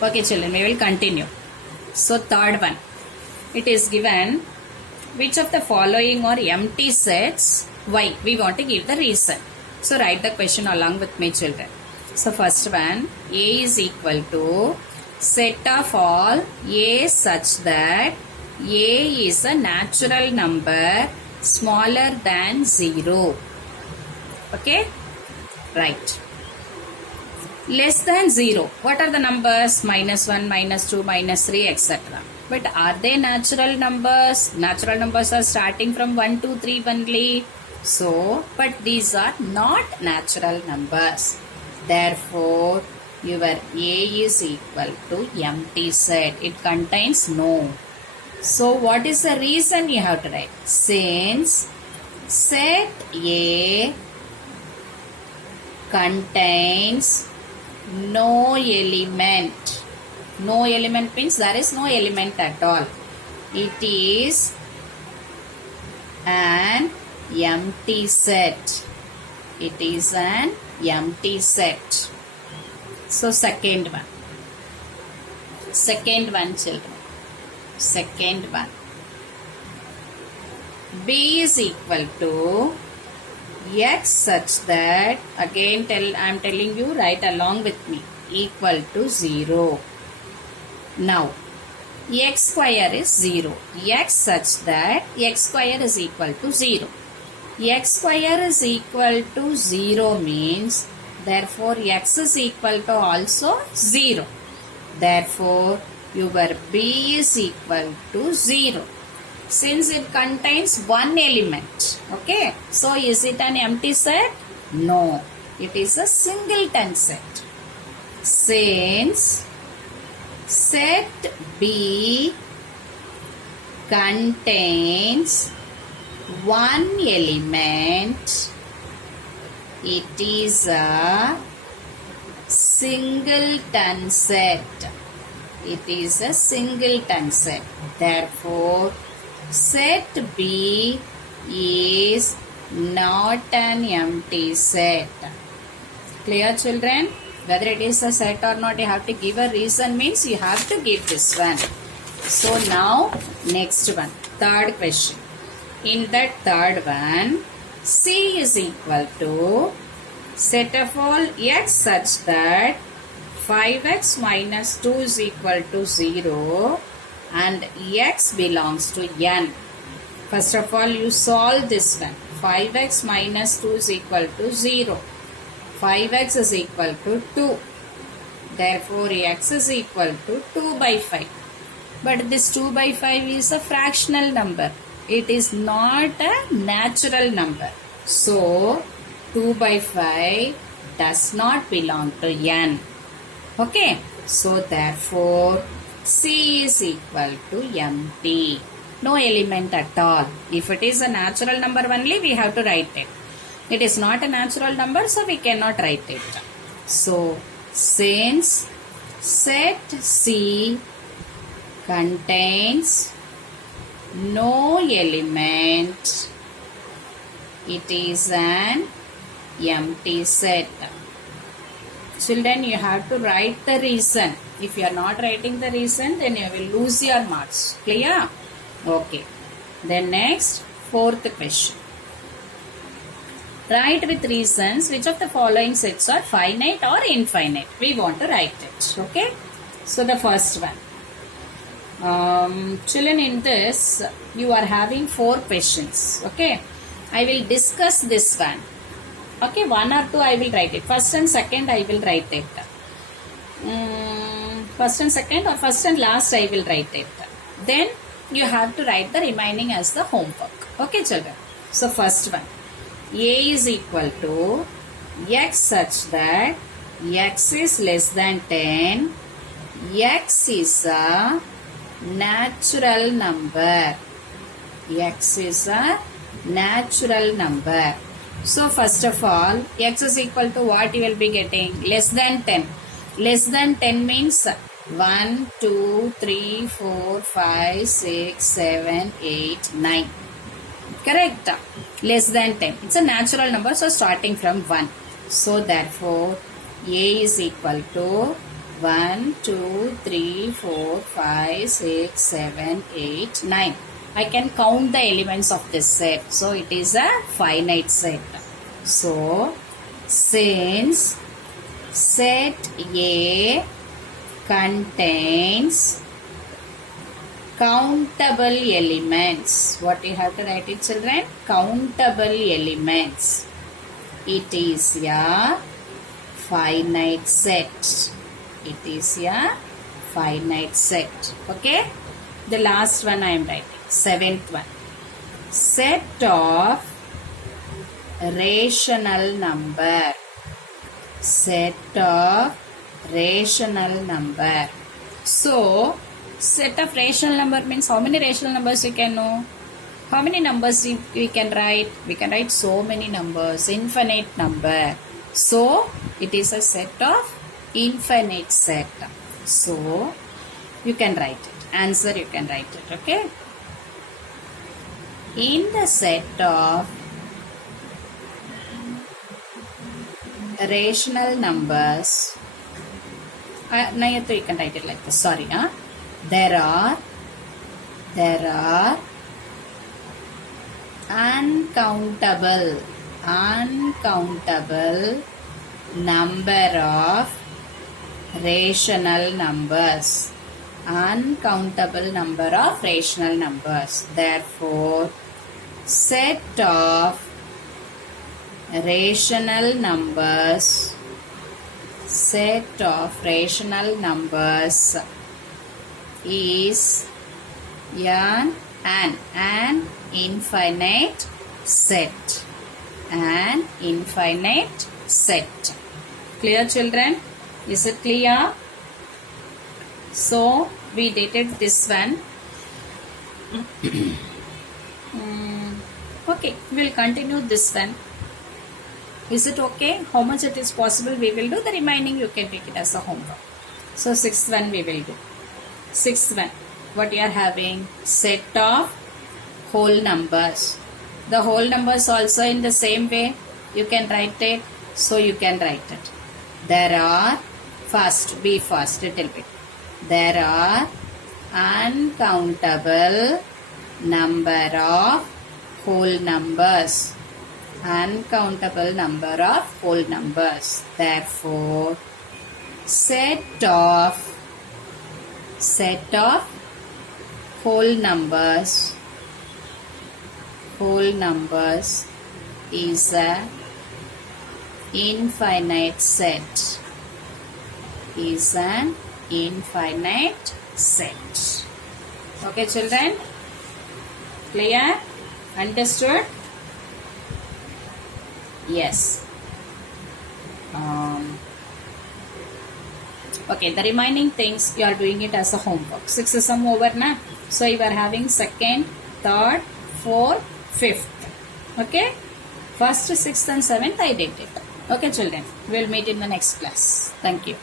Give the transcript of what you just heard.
Okay, children, we will continue. So, third one. It is given which of the following are empty sets? Why? We want to give the reason. So, write the question along with me, children. So, first one, A is equal to set of all A such that A is a natural number smaller than 0. Okay? Right. Less than 0. What are the numbers? -1, -2, -3, etc. But are they natural numbers? Natural numbers are starting from 1, 2, 3 only. So, but these are not natural numbers. Therefore, your A is equal to empty set. It contains no. So, what is the reason you have to write? Since set A contains no element. No element means there is no element at all. It is an empty set. It is an empty set. So second one. Second one, children. Second one. B is equal to X such that, again I am telling you, write along with me, equal to 0. Now, X square is 0. X such that X square is equal to 0. X square is equal to 0 means, therefore X is equal to also 0. Therefore, your B is equal to 0. Since it contains one element. Okay. So, is it an empty set? No. It is a singleton set. Since set B contains one element, it is a singleton set. It is a singleton set. Therefore, set B is not an empty set. Clear, children? Whether it is a set or not, you have to give a reason, means you have to give this one. So now, next one, third question. In that third one, C is equal to set of all X such that 5X minus 2 is equal to 0 and X belongs to N. First of all, you solve this one. 5X minus 2 is equal to 0. 5X is equal to 2. Therefore, X is equal to 2 by 5. But this 2 by 5 is a fractional number. It is not a natural number. So, 2 by 5 does not belong to N. Okay. So, therefore, C is equal to empty. No element at all. If it is a natural number only, we have to write it. It is not a natural number, so we cannot write it. So, since set C contains no element, it is an empty set. Children, you have to write the reason. If you are not writing the reason, then you will lose your marks. Clear? Okay. Then next, fourth question. Write with reasons which of the following sets are finite or infinite. We want to write it. Okay. So the first one. Children, in this, you are having 4 questions. Okay. I will discuss this one. Okay. 1 or 2 I will write it. First and second I will write it. First and second or first and last I will write it. Then you have to write the remaining as the homework. Okay, children. So first one. A is equal to X such that X is less than 10. X is a natural number. X is a natural number. So first of all, X is equal to what you will be getting? Less than 10. Less than 10 means 1, 2, 3, 4, 5, 6, 7, 8, 9. Correct? Less than 10. It's a natural number, so starting from 1. So therefore, A is equal to 1, 2, 3, 4, 5, 6, 7, 8, 9. I can count the elements of this set. So it is a finite set. So since set A contains countable elements. What you have to write it, children? Countable elements. It is a finite set. It is a finite set. Okay? The last one I am writing. Seventh one. Set of rational number. Set of rational number. So, set of rational number means how many rational numbers we can know? How many numbers we can write? We can write so many numbers, infinite number. So, it is a set of infinite set. So, you can write it. Answer you can write it, okay? In the set of rational numbers, Nayatu you can write it like this, sorry. There are uncountable number of rational numbers. Uncountable number of rational numbers. Therefore, set of rational numbers is an infinite set. An infinite set. Clear, children? Is it clear? So, we did this one. Okay, we will continue this one. Is it okay? How much it is possible we will do. The remaining you can take it as a homework. So, sixth one we will do. Sixth one. What you are having? Set of whole numbers. The whole numbers also in the same way. You can write it. So, you can write it. There are, be fast little bit. There are uncountable number of whole numbers. Uncountable number of whole numbers. Therefore, set of whole numbers is a infinite set. Is an infinite set. Okay, children? Clear? Understood? Yes. Okay, the remaining things you are doing it as a homework. 6 is some over na. So you are having second, third, fourth, fifth. Okay? First, sixth and seventh I did it. Okay, children. We will meet in the next class. Thank you.